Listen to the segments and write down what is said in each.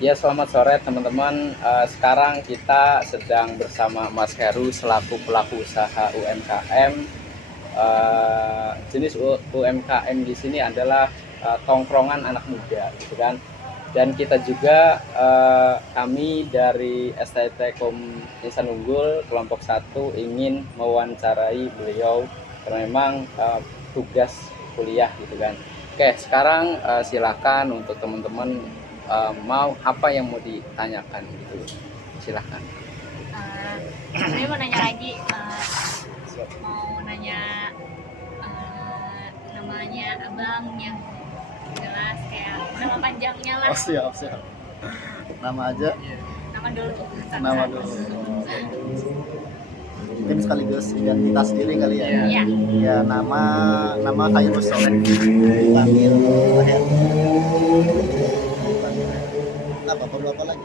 Ya, selamat sore teman-teman. Sekarang kita sedang bersama Mas Heru selaku pelaku usaha UMKM. Jenis UMKM di sini adalah tongkrongan anak muda, gitu kan. Dan kita juga kami dari STT Kom Insan Unggul kelompok 1 ingin mewawancarai beliau karena memang tugas kuliah, gitu kan. Oke, sekarang silakan untuk teman-teman mau apa yang mau ditanyakan gitu, silahkan. Saya mau nanya lagi, mau nanya namanya abang yang jelas kayak nama panjangnya lah. Oh siap. Nama aja. Nama dulu. Nama dulu. Mungkin sekaligus identitas diri kali ya. Iya. Ya nama Khairul Soleh. Dipanggil Her. Apa perlu apa lagi?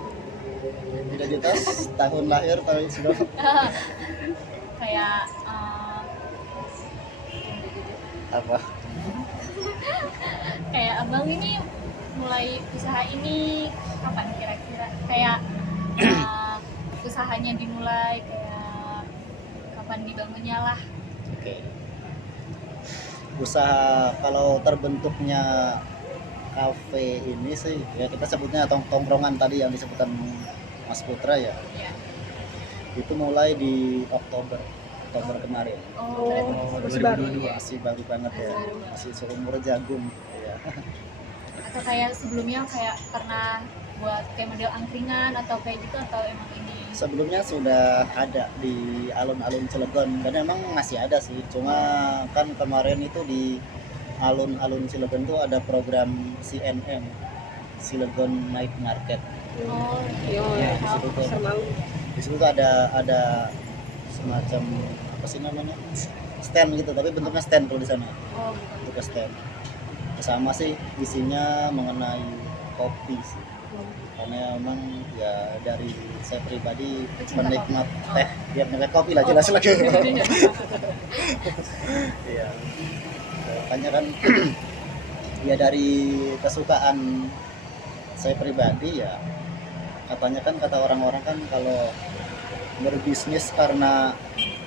Identitas, tahun lahir, tahun sudah. Kayak Apa? kayak abang ini mulai usaha ini kapan kira-kira? Kayak usahanya dimulai kayak kapan dibangunnya lah. Oke. Usaha kalau terbentuknya kafe ini sih ya kita sebutnya tongkrongan tadi yang disebutkan Mas Putra ya. Iya. Itu mulai di Oktober kemarin. Oh, berarti Masih baru banget ya, masih seumur jagung ya. atau kayak sebelumnya kayak pernah buat kayak model angkringan atau kayak gitu atau emang ini? Sebelumnya sudah ada di alun-alun Cilegon dan emang masih ada sih, cuma kan kemarin itu di alun-alun Cilegon tuh ada program CNM, Cilegon Night Market. Oh, Ya, di situ tuh ada semacam apa sih namanya, stand gitu, tapi bentuknya stand kalau di sana, oh bukan. bentuknya stand. Sama sih isinya mengenai kopi sih, karena emang ya dari saya pribadi Pecinta penikmat kopi. teh, biar nilai kopi lah jelas lagi. Iya, makanya kan ya dari kesukaan saya pribadi ya, katanya kan kata orang-orang kan kalau berbisnis karena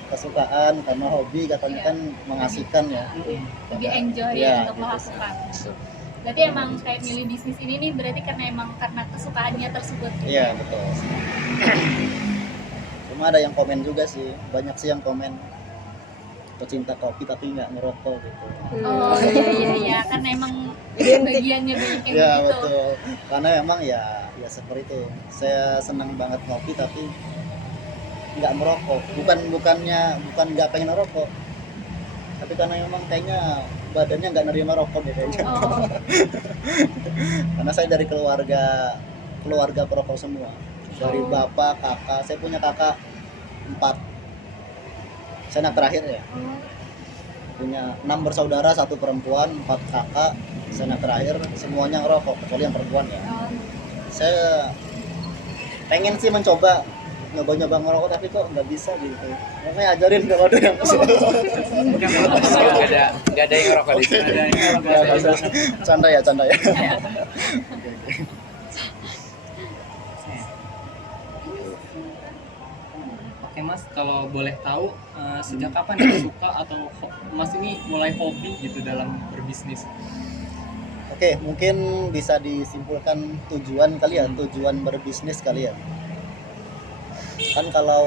kesukaan, karena hobi katanya kan mengasihkan ya. Lebih enjoy Ya, untuk gitu. melakukan. Berarti emang kayak milih bisnis ini nih berarti karena emang karena kesukaannya tersebut. Iya betul. Cuma ada yang komen juga sih, banyak sih yang komen pecinta kopi tapi nggak ngerokok gitu. Oh iya kan emang bagiannya banyak yang Ya gitu. betul, karena emang ya seperti itu. Saya senang banget kopi tapi nggak merokok. Bukan nggak pengen merokok, tapi karena emang kayaknya badannya nggak nerima rokok deh kayaknya. Oh, Karena saya dari keluarga perokok semua, dari bapak, kakak. Saya punya kakak 4, saya anak terakhir ya. Punya 6 bersaudara, 1 perempuan, 4 kakak. Saya anak terakhir, semuanya ngerokok kecuali yang perempuan ya. Saya pengen sih mencoba nyoba ngerokok tapi kok nggak bisa gitu. Makanya ajarin kalau ada yang Nggak ada yang ngerokok di sini. canda ya. Oke Mas, kalau boleh tahu sejak kapan Mas suka atau Mas ini mulai hobi gitu dalam berbisnis? Oke, mungkin bisa disimpulkan tujuan kali ya, tujuan berbisnis kali ya. Kan kalau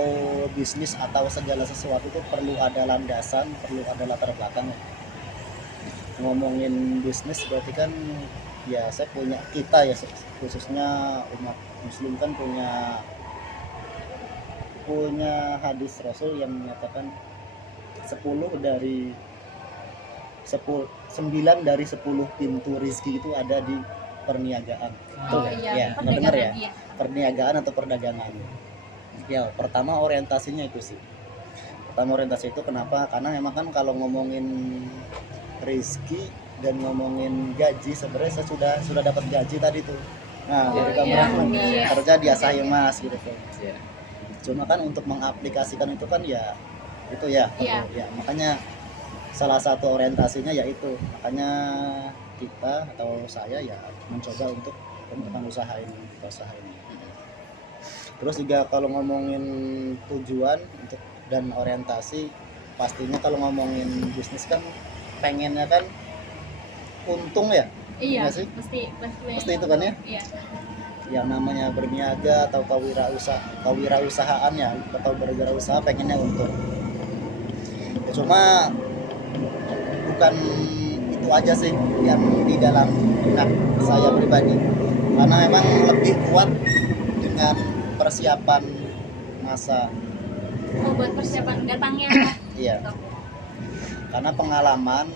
bisnis atau segala sesuatu itu perlu ada landasan, perlu ada latar belakang. Ngomongin bisnis berarti kan ya kita ya khususnya umat muslim kan punya hadis Rasul yang menyatakan 9 dari 10 pintu rizki itu ada di perniagaan. oh Betul iya, ya? Pernah dengar ya? iya. Perniagaan atau perdagangan. Ya, pertama orientasinya itu sih. Pertama orientasi itu kenapa? Karena memang kan kalau ngomongin rezeki dan ngomongin gaji, sebenarnya saya sudah dapat gaji tadi tuh. Nah, Oh, jadi kamu iya. kerja di Asahi Mas gitu tuh. Iya. Cuma kan untuk mengaplikasikan itu kan ya itu ya, Iya. ya makanya salah satu orientasinya yaitu makanya kita atau saya ya mencoba untuk tentang usaha ini. Terus juga kalau ngomongin tujuan untuk dan orientasi, pastinya kalau ngomongin bisnis kan pengennya kan untung ya. Iya, Nggak sih? pasti Itu kan ya? Iya. Yang namanya berniaga atau kewirausahaan ya, atau berwirausaha pengennya untung. Cuma bukan itu aja sih yang di dalam benak saya pribadi, karena memang lebih kuat dengan persiapan masa. Oh, buat persiapan datangnya. Iya, Gitu. karena pengalaman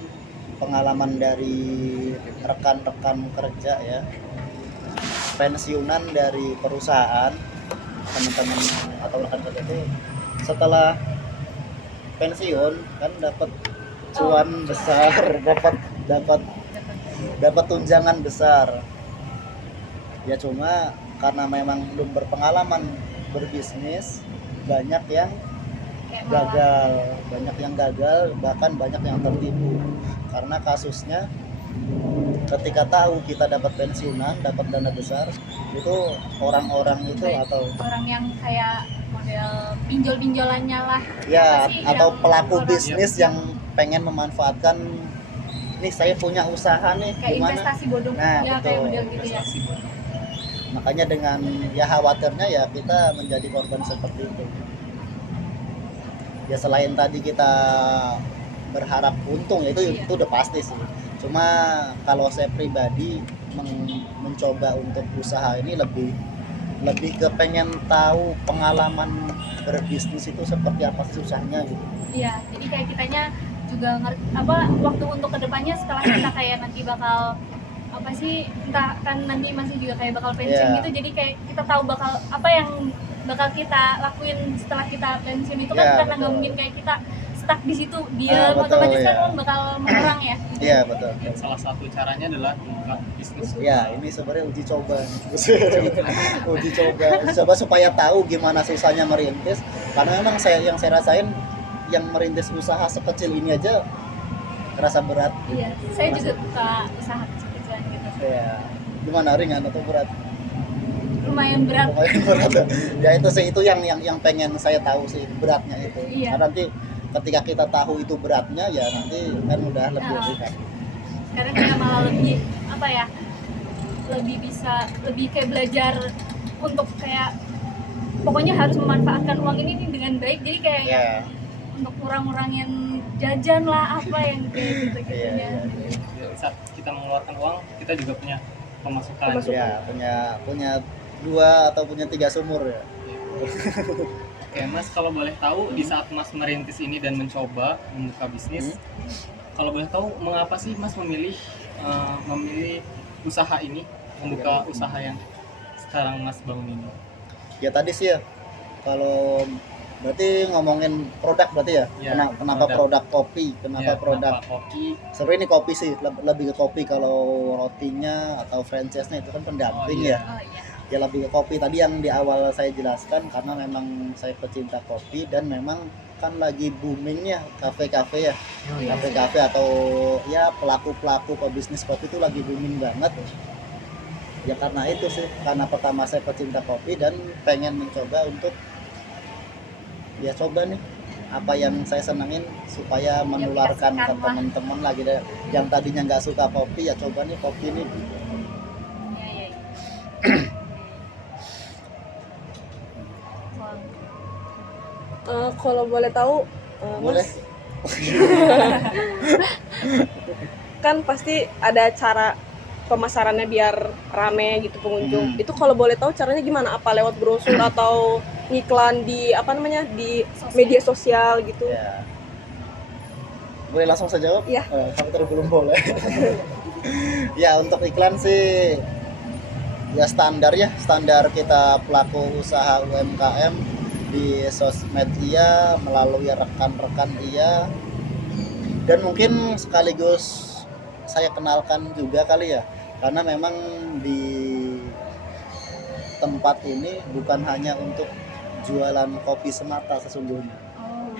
dari rekan-rekan kerja ya, pensiunan dari perusahaan, teman-teman atau rekan kerja itu setelah pensiun kan dapat cuan besar, dapat tunjangan besar ya. Cuma karena memang belum berpengalaman berbisnis, banyak yang gagal, bahkan banyak yang tertipu. Karena kasusnya ketika tahu kita dapat pensiunan, dapat dana besar, itu orang-orang itu Baik. atau Orang yang kayak model pinjol-pinjolannya lah. ya Apa sih atau yang pelaku orang- bisnis yang pengen memanfaatkan, nih saya punya usaha nih, kayak gimana. investasi bodong. Nah, Ya, kayak betul. model gitu ya. Makanya dengan ya khawatirnya ya kita menjadi korban seperti itu. Ya selain tadi kita berharap untung ya, Iya. itu udah pasti sih. Cuma kalau saya pribadi mencoba untuk usaha ini lebih ke pengen tahu pengalaman berbisnis itu seperti apa susahnya gitu. Iya, jadi kayak kitanya juga ngerti apa waktu untuk kedepannya setelah kita kayak nanti bakal apa sih, entah kan nanti masih juga kayak bakal pensiun Iya. gitu, jadi kayak kita tahu bakal apa yang bakal kita lakuin setelah kita pensiun itu kan, Iya, karena nggak betul. mungkin kayak kita stuck di situ dia Betul, otomatis kan iya. uang bakal mengurang ya. Iya betul. Dan salah satu caranya adalah membuka bisnis. Ya ini sebenarnya uji coba uji coba supaya tahu gimana susahnya merintis. Karena memang yang saya rasain, yang merintis usaha sekecil ini aja terasa berat. Iya, saya juga buka usaha kecil-kecilan gitu, Ya gimana, ringan atau berat? lumayan berat. Lumayan berat. Ya itu sih, itu yang pengen saya tahu sih, beratnya itu. Iya. Karena nanti ketika kita tahu itu beratnya ya nanti kan udah lebih Nah. ringan. Karena kita malah lebih apa ya, lebih kayak belajar untuk kayak pokoknya harus memanfaatkan uang ini nih dengan baik, jadi kayak Ya. untuk ngurang-ngurangin jajan lah apa yang kayak gitu-gitunya. Iya. Saat kita mengeluarkan uang, kita juga punya pemasukan. Ya punya 2 atau punya 3 sumur ya. Oke Mas, kalau boleh tahu di saat Mas merintis ini dan mencoba membuka bisnis, kalau boleh tahu mengapa sih Mas memilih usaha ini, membuka usaha yang sekarang Mas bangun ini? Ya tadi sih ya, kalau berarti ngomongin produk berarti ya, Ya, kenapa produk kopi, kenapa Ya, produk kenapa kopi? sebenarnya ini kopi sih, lebih ke kopi. Kalau rotinya atau franchise-nya itu kan pendamping Oh, iya. ya. Oh iya. Ya lebih ke kopi tadi yang di awal saya jelaskan, karena memang saya pecinta kopi dan memang kan lagi boomingnya kafe-kafe ya, Iya. kafe-kafe atau ya pelaku-pelaku pebisnis kopi itu lagi booming banget. Ya karena itu sih, karena pertama saya pecinta kopi dan pengen mencoba untuk ya coba nih apa yang saya senengin supaya menularkan ke dikasihkan lah. teman-teman lagi deh yang tadinya nggak suka kopi, ya coba nih kopi nih. Iya, iya. Wah, Kalau boleh tahu, Boleh? Mas, kan pasti ada cara pemasarannya biar rame gitu pengunjung. Hmm. Itu kalau boleh tahu caranya gimana? Apa lewat brosur atau iklan di di Sosial. media sosial gitu? Ya. Boleh langsung saya jawab? Iya. Kamu tadi belum boleh. Ya untuk iklan sih ya standar kita pelaku usaha UMKM di sosmed iya, melalui rekan-rekan iya, dan mungkin sekaligus saya kenalkan juga kali ya, karena memang di tempat ini bukan hanya untuk jualan kopi semata sesungguhnya. oh,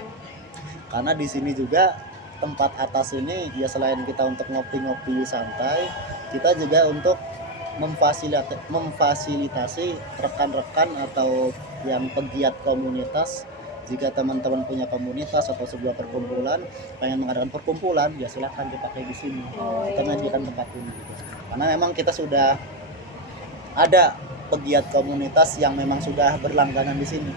Karena di sini juga tempat atas ini ya selain kita untuk ngopi-ngopi santai, kita juga untuk memfasilitasi rekan-rekan atau yang pegiat komunitas. Jika teman-teman punya komunitas atau sebuah perkumpulan pengen mengadakan perkumpulan, ya silahkan dipakai di sini. Kita menjadikan tempat ini gitu. Karena memang kita sudah ada pegiat komunitas yang memang sudah berlangganan di sini,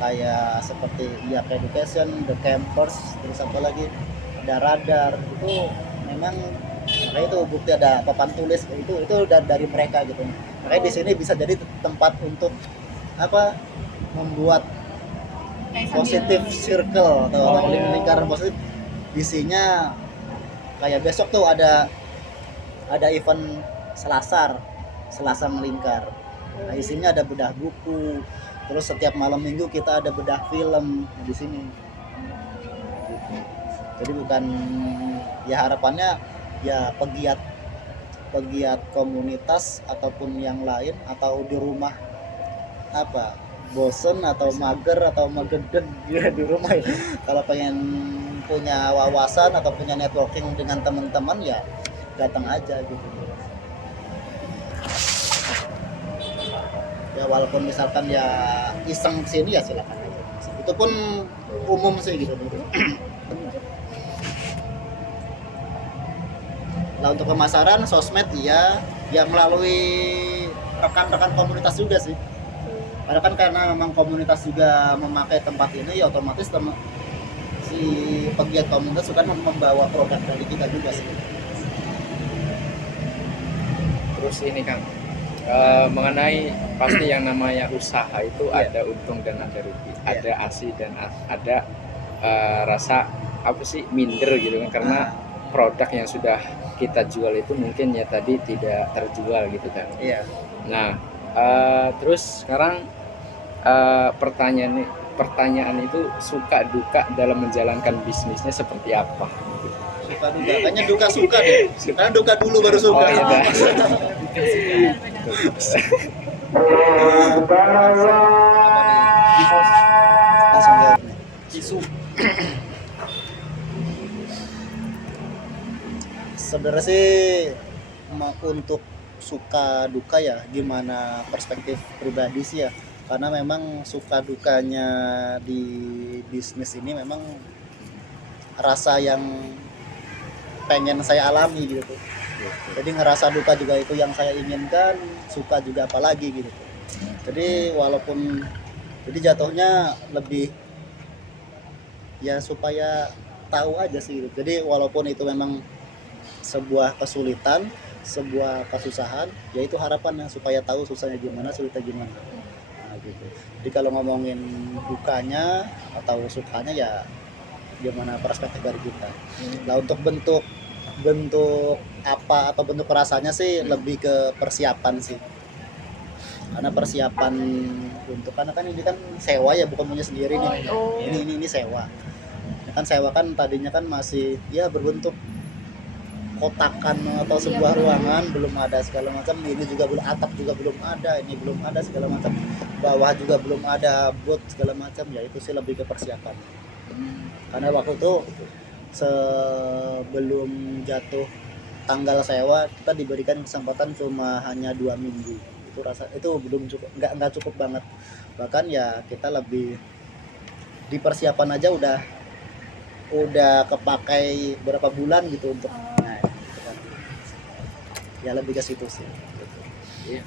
kayak seperti Yak Education, The Campers, terus apa lagi, ada Radar. Itu memang makanya itu bukti ada papan tulis itu dari mereka gitu. Makanya di sini bisa jadi tempat untuk apa, membuat Kayak positive circle atau lingkaran positif. Isinya kayak besok tuh ada event Selasa melingkar. Nah, isinya ada bedah buku. Terus setiap malam minggu kita ada bedah film di sini. Gitu. Jadi bukan, ya harapannya ya pegiat komunitas ataupun yang lain, atau di rumah apa bosen atau mager atau mageden ya di rumah ya. Kalau pengen punya wawasan atau punya networking dengan teman-teman, ya datang aja gitu. Ya walaupun misalkan ya iseng kesini, ya silakan aja. Itu pun umum sih gitu. Nah untuk pemasaran sosmed ya melalui rekan-rekan komunitas juga sih. Karena memang komunitas juga memakai tempat ini, ya otomatis si pegiat komunitas kan membawa produk dari kita juga sih. Terus ini Kang, mengenai pasti yang namanya usaha itu ada untung dan ada rugi, ada ASI dan ada rasa apa sih, minder gitu kan, karena produk yang sudah kita jual itu mungkin ya tadi tidak terjual gitu kan. Iya. Nah terus sekarang pertanyaan itu suka duka dalam menjalankan bisnisnya seperti apa? Suka duka, kayaknya duka suka deh. Karena duka dulu baru suka. Oh iya dah. Langsung jawab nih. Isu Sebenarnya sih untuk suka duka ya gimana perspektif pribadi sih ya. Karena memang suka dukanya di bisnis ini memang rasa yang pengen saya alami gitu. Jadi ngerasa duka juga itu yang saya inginkan, suka juga apalagi gitu. Jadi walaupun jadi jatuhnya lebih ya supaya tahu aja sih gitu. Jadi walaupun itu memang sebuah kesulitan, sebuah kesusahan, yaitu harapannya supaya tahu susahnya gimana, sulitnya gimana. Nah, gitu. Jadi kalau ngomongin dukanya atau sukanya ya gimana perspektif dari kita. Nah untuk bentuk apa atau bentuk rasanya sih lebih ke persiapan sih. Karena persiapan untuk karena kan ini kan sewa ya, bukan punya sendiri nih. Ini sewa. Ya kan sewa kan tadinya kan masih ya berbentuk kotakan atau sebuah ruangan, belum ada segala macam. Ini juga belum, atap juga belum ada, ini belum ada segala macam, bawah juga belum ada, bot segala macam. Ya itu sih lebih ke persiapan. Karena waktu itu sebelum jatuh tanggal sewa kita diberikan kesempatan cuma hanya 2 minggu. Itu belum cukup, nggak cukup banget. Bahkan ya kita lebih di persiapan aja udah kepakai berapa bulan gitu untuk ya lebih ke situ sih. Iya.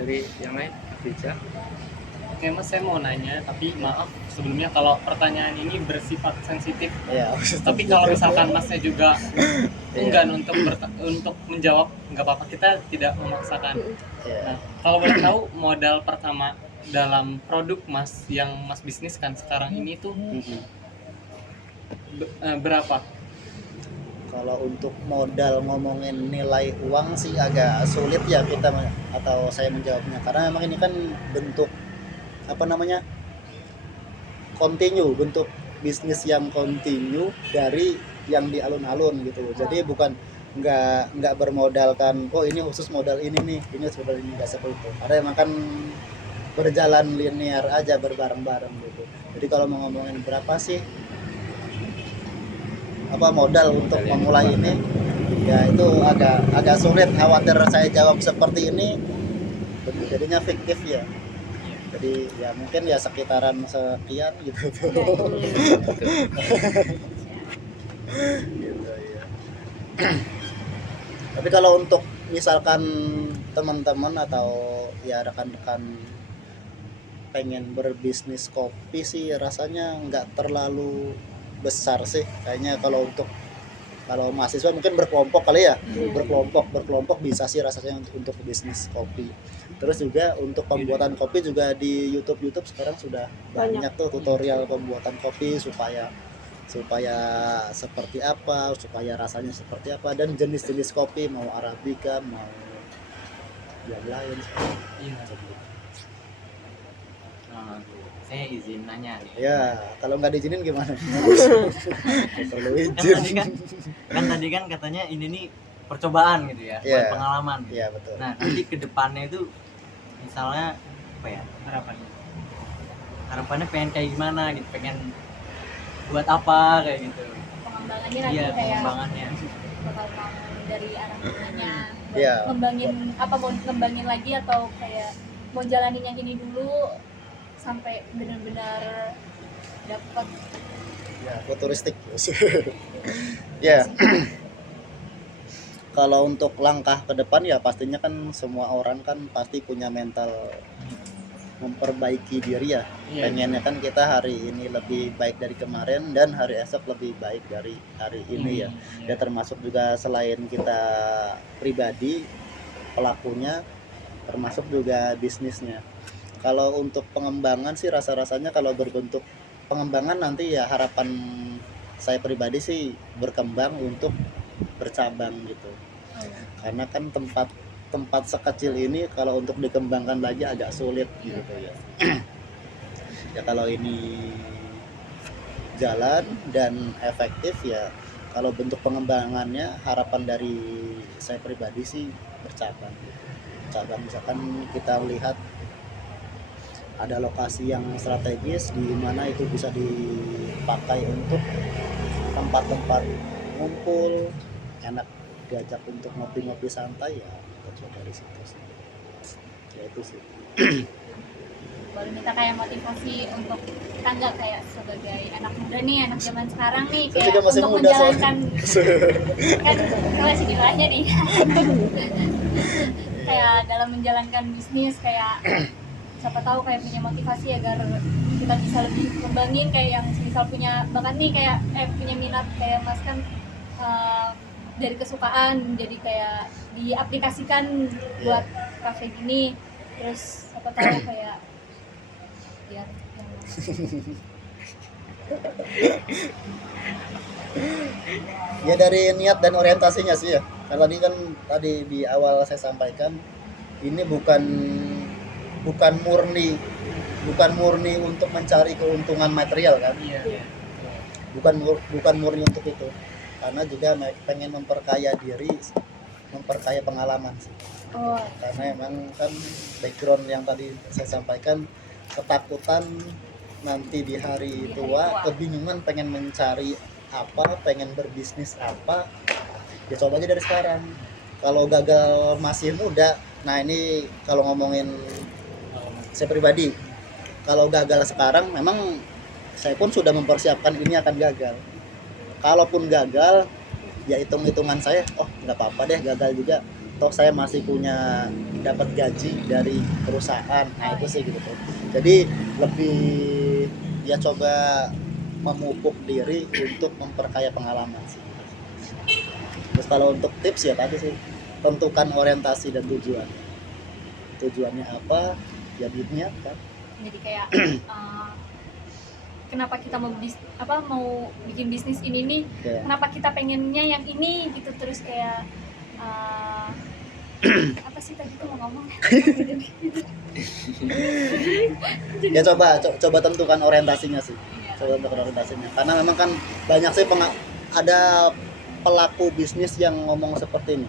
Dari yang lain, Rica? Oke Mas, saya mau nanya, tapi maaf sebelumnya kalau pertanyaan ini bersifat sensitif. Ya, Tapi kalau misalkan Masnya juga enggan untuk menjawab, nggak apa-apa, kita tidak memaksakan. Nah, kalau boleh tahu modal pertama dalam produk Mas yang Mas bisniskan sekarang ini tuh berapa? Kalau untuk modal ngomongin nilai uang sih agak sulit ya kita atau saya menjawabnya, karena memang ini kan bentuk apa namanya continue, bentuk bisnis yang continue dari yang di alun-alun gitu. Jadi bukan nggak bermodalkan ini khusus modal ini nih, ini modal ini, nggak seperti itu. Ada emang kan berjalan linear aja, berbareng-bareng gitu. Jadi kalau mau ngomongin berapa sih apa modal untuk memulai ini, Ya itu agak sulit, khawatir saya jawab seperti ini jadinya fiktif ya. Jadi ya mungkin ya sekitaran sekian gitu tuh. Gitu ya. Tapi kalau untuk misalkan teman-teman atau ya rekan-rekan pengen berbisnis kopi sih rasanya nggak terlalu besar sih kayaknya. Kalau mahasiswa mungkin berkelompok kali ya, berkelompok bisa sih rasanya untuk bisnis kopi. Terus juga untuk pembuatan kopi juga di YouTube sekarang sudah banyak tuh tutorial pembuatan kopi supaya seperti apa, supaya rasanya seperti apa, dan jenis-jenis kopi mau arabica mau yang lain. Iya. Saya izin nanya nih. Ya kalau nggak diizinin gimana? Perlu izin. Tadi kan katanya ini nih percobaan gitu ya, buat pengalaman. Iya betul. Nah nanti ke depannya itu misalnya apa ya harapannya pengen kayak gimana gitu, pengen buat apa kayak gitu. Pengembangannya nanti Iya, kayak pengembangannya. bakal mau dari arah mananya, Iya. ngembangin apa, mau ngembangin lagi atau kayak mau jalanin yang ini dulu sampai benar-benar dapat. Ya futuristik. Ya. Kalau untuk langkah ke depan ya pastinya kan semua orang kan pasti punya mental memperbaiki diri ya. Pengennya kan kita hari ini lebih baik dari kemarin dan hari esok lebih baik dari hari ini ya. Ya termasuk juga selain kita pribadi pelakunya, termasuk juga bisnisnya. Kalau untuk pengembangan sih rasa-rasanya kalau berbentuk pengembangan nanti ya harapan saya pribadi sih berkembang untuk bercabang gitu. Karena kan tempat sekecil ini kalau untuk dikembangkan lagi agak sulit gitu ya. Ya kalau ini jalan dan efektif ya kalau bentuk pengembangannya harapan dari saya pribadi sih bercabang. Cabang misalkan kita lihat ada lokasi yang strategis di mana itu bisa dipakai untuk tempat-tempat ngumpul, enak diajak untuk ngopi-ngopi santai ya kita coba dari situ sih. Ya itu sih. Boleh minta kayak motivasi untuk kita nggak kayak sebagai anak muda nih, anak zaman sekarang nih, Saya kayak juga masih untuk muda, menjalankan kan kalau istilahnya nih kayak dalam menjalankan bisnis kayak siapa tahu kayak punya motivasi agar kita bisa lebih ngembangin kayak yang misal punya bakat nih kayak punya minat kayak Mas kan dari kesukaan jadi kayak diaplikasikan buat kafe gini, terus siapa tahu kayak biar Ya dari niat dan orientasinya sih ya. Karena tadi di awal saya sampaikan ini bukan murni untuk mencari keuntungan material kan. Iya. Bukan murni untuk itu. Karena juga pengen memperkaya diri, memperkaya pengalaman sih. Karena emang kan background yang tadi saya sampaikan ketakutan nanti di hari tua, kebingungan pengen mencari apa, pengen berbisnis apa, ya coba aja dari sekarang. Kalau gagal masih muda, nah ini kalau ngomongin saya pribadi, kalau gagal sekarang memang saya pun sudah mempersiapkan ini akan gagal. Kalaupun gagal, ya hitung-hitungan saya, oh nggak apa-apa deh gagal juga, toh saya masih punya dapat gaji dari perusahaan. Nah itu sih gitu. Jadi lebih ya coba memupuk diri untuk memperkaya pengalaman sih. Terus kalau untuk tips ya tadi sih, tentukan orientasi dan tujuan. Tujuannya apa? Ya diniatkan. jadi kayak kenapa kita mau bikin bisnis ini nih, kenapa kita pengennya yang ini gitu, terus kayak apa sih tadi tuh mau ngomong Ya coba tentukan orientasinya sih. Coba tentukan orientasinya. Karena memang kan banyak sih ada pelaku bisnis yang ngomong seperti ini.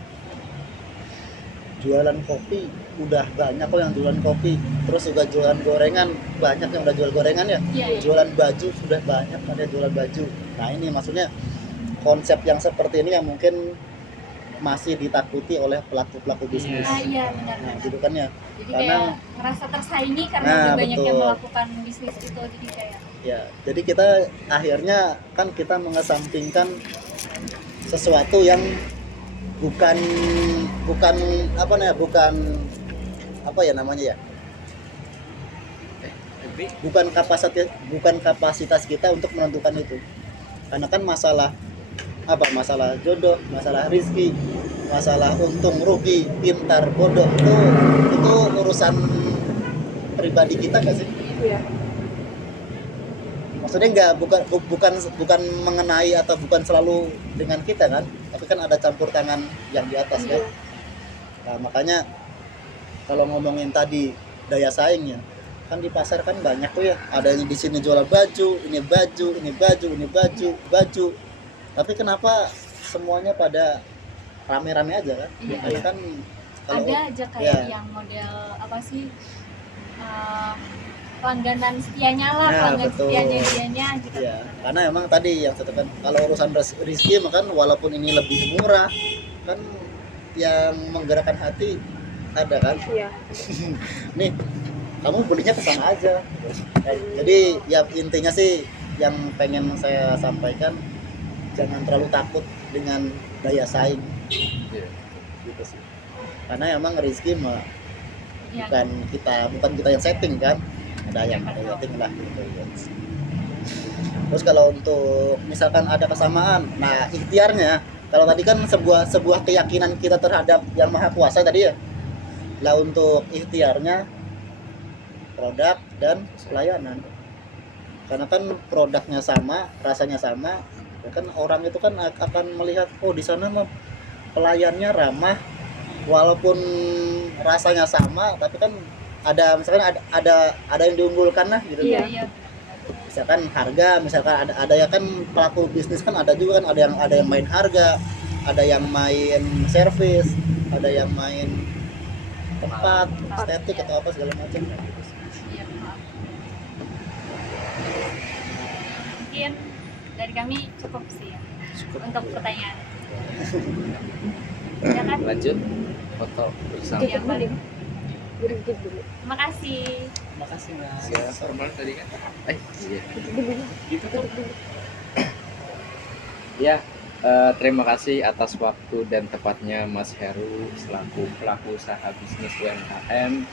Jualan kopi udah banyak kok yang jualan kopi, terus juga jualan gorengan, banyak yang udah jual gorengan ya. Jualan baju sudah banyak ada jualan baju. Nah ini maksudnya konsep yang seperti ini yang mungkin masih ditakuti oleh pelaku-pelaku bisnis. Iya benar. Nah, gitu kan ya. Jadi Karena- kayak ngerasa tersaingi karena Nah, udah banyak yang betul. melakukan bisnis itu, jadi kayak Ya, jadi kita akhirnya kan kita mengesampingkan sesuatu yang bukan bukan apa namanya, bukan apa ya namanya ya, bukan kapasitas kita untuk menentukan itu. Karena kan masalah masalah jodoh, masalah rizki, masalah untung rugi, pintar bodoh, itu urusan pribadi kita nggak sih? Iya. Maksudnya bukan mengenai atau bukan selalu dengan kita kan, tapi kan ada campur tangan yang di atas kan. Nah, makanya kalau ngomongin tadi daya saingnya, kan di pasar kan banyak tuh ya, ada yang di sini jual baju, ini baju, ini baju, ini baju. Tapi kenapa semuanya pada rame-rame aja kan? Iya. Karena kan kalau ada aja kayak ya. yang model apa sih, langganan setianya lah, Nah, pelanggan betul. setianya dianya gitu. ya, karena emang tadi yang saya katakan, kalau urusan rezeki makan walaupun ini lebih murah kan, yang menggerakkan hati ada kan. Iya. Nih, kamu belinya ke sana aja. Jadi ya intinya sih yang pengen saya sampaikan, jangan terlalu takut dengan daya saing. Iya. Gitu sih. Karena emang rezeki mah Yang bukan kita yang setting kan. Ada yang setting lah gitu. Terus kalau untuk misalkan ada kesamaan, nah ikhtiarnya, kalau tadi kan sebuah keyakinan kita terhadap Yang Maha Kuasa tadi ya. Lah untuk ikhtiarnya produk dan pelayanan. Karena kan produknya sama, rasanya sama, ya kan orang itu kan akan melihat, oh di sana mah pelayannya ramah, walaupun rasanya sama, tapi kan ada misalkan ada yang diunggulkan lah gitu. Iya. iya Misalkan harga, misalkan ada ya kan pelaku bisnis kan ada juga kan, ada yang main harga, ada yang main servis, ada yang main tempat, estetik atau apa segala macam. iya, maaf. Mungkin dari kami cukup sih ya untuk pertanyaan. Ya kan? Lanjut foto bersama. Iya, balik. Gigit dulu. Terima kasih. Makasih Mas. Ya, formal tadi kan. Iya. Gitu tuh. Ya, terima kasih atas waktu dan tepatnya Mas Heru selaku pelaku usaha bisnis UMKM.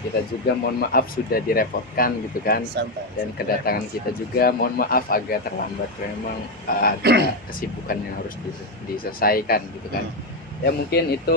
Kita juga mohon maaf sudah direpotkan gitu kan, Santai. dan kedatangan kita juga mohon maaf agak terlambat, memang ada kesibukan yang harus diselesaikan gitu kan. Ya mungkin itu